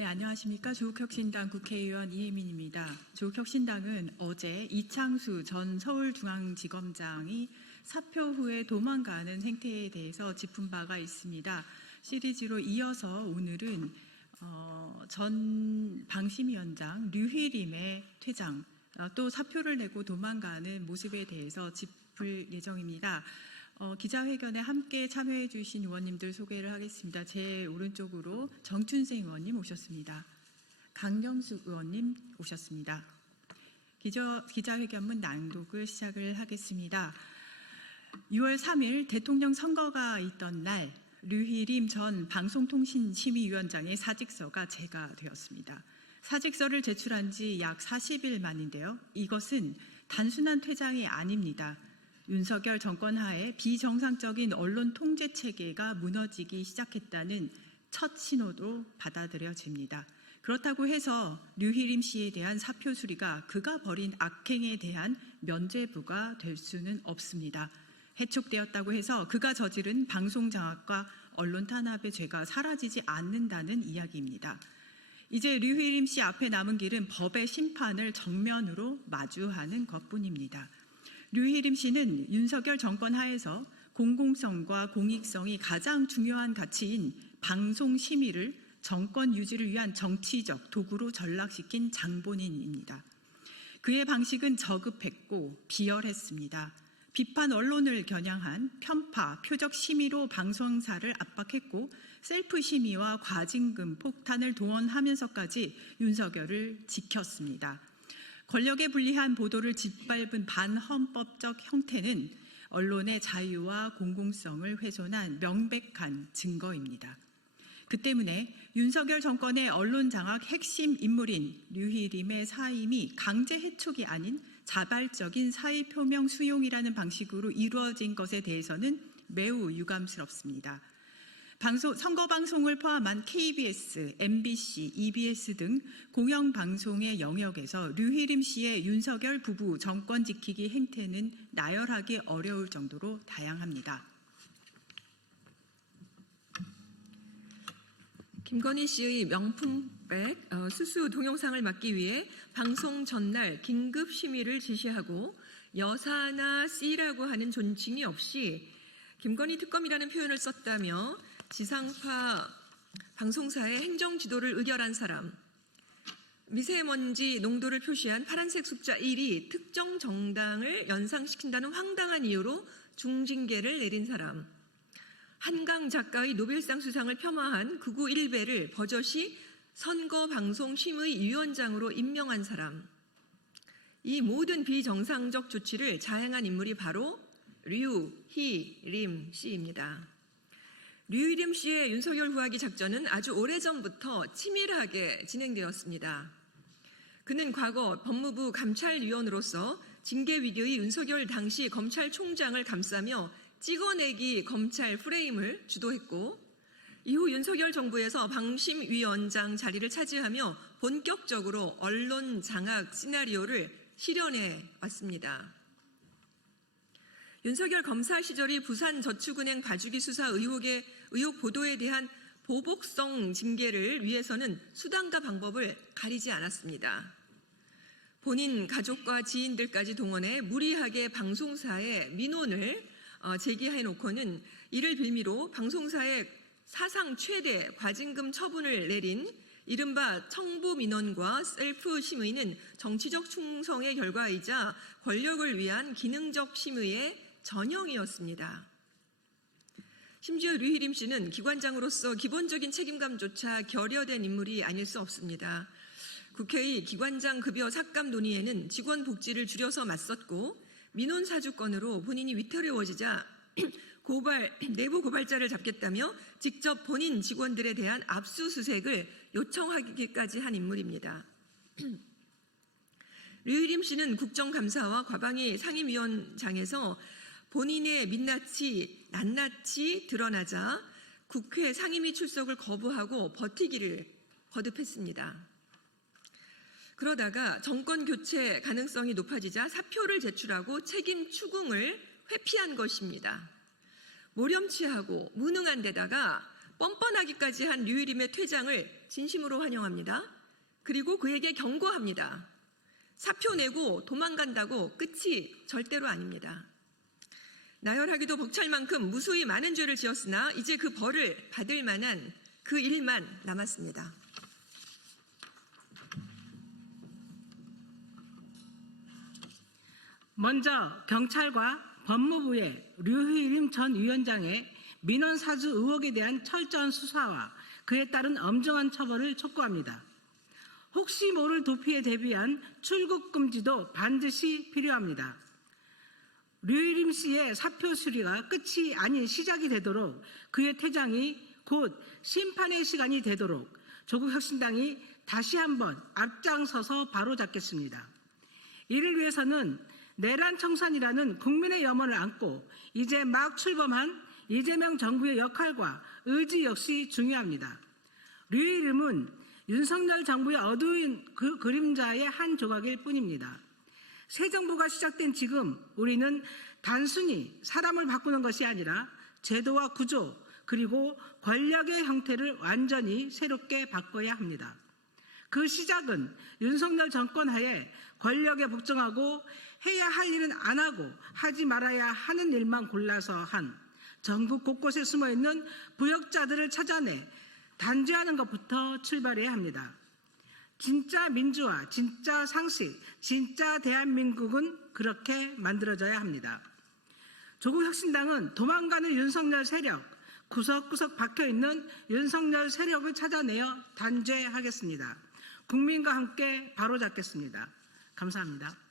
네, 안녕하십니까. 조국혁신당 국회의원 이혜민입니다. 조국혁신당은 어제 이창수 전 서울중앙지검장이 사표 후에 도망가는 행태에 대해서 짚은 바가 있습니다. 시리즈로 이어서 오늘은 전 방심위원장 류희림의 퇴장, 또 사표를 내고 도망가는 모습에 대해서 짚을 예정입니다. 기자회견에 함께 참여해 주신 의원님들 소개를 하겠습니다. 제 오른쪽으로 정춘생 의원님 오셨습니다. 강경숙 의원님 오셨습니다. 기자회견문 낭독을 시작을 하겠습니다. 6월 3일 대통령 선거가 있던 날 류희림 전 방송통신심의위원장의 사직서가 제거되었습니다. 사직서를 제출한 지 약 40일 만인데요. 이것은 단순한 퇴장이 아닙니다. 윤석열 정권 하에 비정상적인 언론 통제 체계가 무너지기 시작했다는 첫 신호로 받아들여집니다. 그렇다고 해서 류희림 씨에 대한 사표 수리가 그가 벌인 악행에 대한 면죄부가 될 수는 없습니다. 해촉되었다고 해서 그가 저지른 방송 장악과 언론 탄압의 죄가 사라지지 않는다는 이야기입니다. 이제 류희림 씨 앞에 남은 길은 법의 심판을 정면으로 마주하는 것뿐입니다. 류희림 씨는 윤석열 정권 하에서 공공성과 공익성이 가장 중요한 가치인 방송 심의를 정권 유지를 위한 정치적 도구로 전락시킨 장본인입니다. 그의 방식은 저급했고 비열했습니다. 비판 언론을 겨냥한 편파, 표적 심의로 방송사를 압박했고 셀프 심의와 과징금, 폭탄을 동원하면서까지 윤석열을 지켰습니다. 권력에 불리한 보도를 짓밟은 반헌법적 형태는 언론의 자유와 공공성을 훼손한 명백한 증거입니다. 그 때문에 윤석열 정권의 언론 장악 핵심 인물인 류희림의 사임이 강제 해촉이 아닌 자발적인 사의 표명 수용이라는 방식으로 이루어진 것에 대해서는 매우 유감스럽습니다. 선거 방송을 포함한 KBS, MBC, EBS 등 공영방송의 영역에서 류희림 씨의 윤석열 부부 정권 지키기 행태는 나열하기 어려울 정도로 다양합니다. 김건희 씨의 명품백 수수 동영상을 막기 위해 방송 전날 긴급 심의를 지시하고 여사나 C라고 하는 존칭이 없이 김건희 특검이라는 표현을 썼다며 지상파 방송사의 행정 지도를 의결한 사람, 미세먼지 농도를 표시한 파란색 숫자 1이 특정 정당을 연상시킨다는 황당한 이유로 중징계를 내린 사람, 한강 작가의 노벨상 수상을 폄하한 극우 일베를 버젓이 선거방송심의위원장으로 임명한 사람, 이 모든 비정상적 조치를 자행한 인물이 바로 류희림 씨입니다. 류희림 씨의 윤석열 후하기 작전은 아주 오래전부터 치밀하게 진행되었습니다. 그는 과거 법무부 감찰위원으로서 징계 위기의 윤석열 당시 검찰총장을 감싸며 찍어내기 검찰 프레임을 주도했고 이후 윤석열 정부에서 방심위원장 자리를 차지하며 본격적으로 언론 장악 시나리오를 실현해 왔습니다. 윤석열 검사 시절의 부산저축은행 봐주기 수사 의혹 보도에 대한 보복성 징계를 위해서는 수단과 방법을 가리지 않았습니다. 본인 가족과 지인들까지 동원해 무리하게 방송사에 민원을 제기해놓고는 이를 빌미로 방송사에 사상 최대 과징금 처분을 내린 이른바 청부민원과 셀프 심의는 정치적 충성의 결과이자 권력을 위한 기능적 심의의 전형이었습니다. 심지어 류희림 씨는 기관장으로서 기본적인 책임감조차 결여된 인물이 아닐 수 없습니다. 국회의 기관장 급여 삭감 논의에는 직원 복지를 줄여서 맞섰고 민원 사주건으로 본인이 위태로워지자 내부 고발자를 잡겠다며 직접 본인 직원들에 대한 압수수색을 요청하기까지 한 인물입니다. 류희림 씨는 국정감사와 과방위 상임위원장에서 본인의 민낯이 낱낱이 드러나자 국회 상임위 출석을 거부하고 버티기를 거듭했습니다. 그러다가 정권 교체 가능성이 높아지자 사표를 제출하고 책임 추궁을 회피한 것입니다. 모렴치하고 무능한 데다가 뻔뻔하기까지 한 류일임의 퇴장을 진심으로 환영합니다. 그리고 그에게 경고합니다. 사표 내고 도망간다고 끝이 절대로 아닙니다. 나열하기도 벅찰 만큼 무수히 많은 죄를 지었으나 이제 그 벌을 받을 만한 그 일만 남았습니다. 먼저 경찰과 법무부의 류희림 전 위원장의 민원 사주 의혹에 대한 철저한 수사와 그에 따른 엄정한 처벌을 촉구합니다. 혹시 모를 도피에 대비한 출국 금지도 반드시 필요합니다. 류희림 씨의 사표 수리가 끝이 아닌 시작이 되도록 그의 퇴장이 곧 심판의 시간이 되도록 조국혁신당이 다시 한번 앞장서서 바로잡겠습니다. 이를 위해서는 내란 청산이라는 국민의 염원을 안고 이제 막 출범한 이재명 정부의 역할과 의지 역시 중요합니다. 류희림은 윤석열 정부의 어두운 그림자의 한 조각일 뿐입니다. 새 정부가 시작된 지금 우리는 단순히 사람을 바꾸는 것이 아니라 제도와 구조 그리고 권력의 형태를 완전히 새롭게 바꿔야 합니다. 그 시작은 윤석열 정권 하에 권력에 복종하고 해야 할 일은 안 하고 하지 말아야 하는 일만 골라서 한 전국 곳곳에 숨어있는 부역자들을 찾아내 단죄하는 것부터 출발해야 합니다. 진짜 민주화, 진짜 상식, 진짜 대한민국은 그렇게 만들어져야 합니다. 조국혁신당은 도망가는 윤석열 세력, 구석구석 박혀있는 윤석열 세력을 찾아내어 단죄하겠습니다. 국민과 함께 바로잡겠습니다. 감사합니다.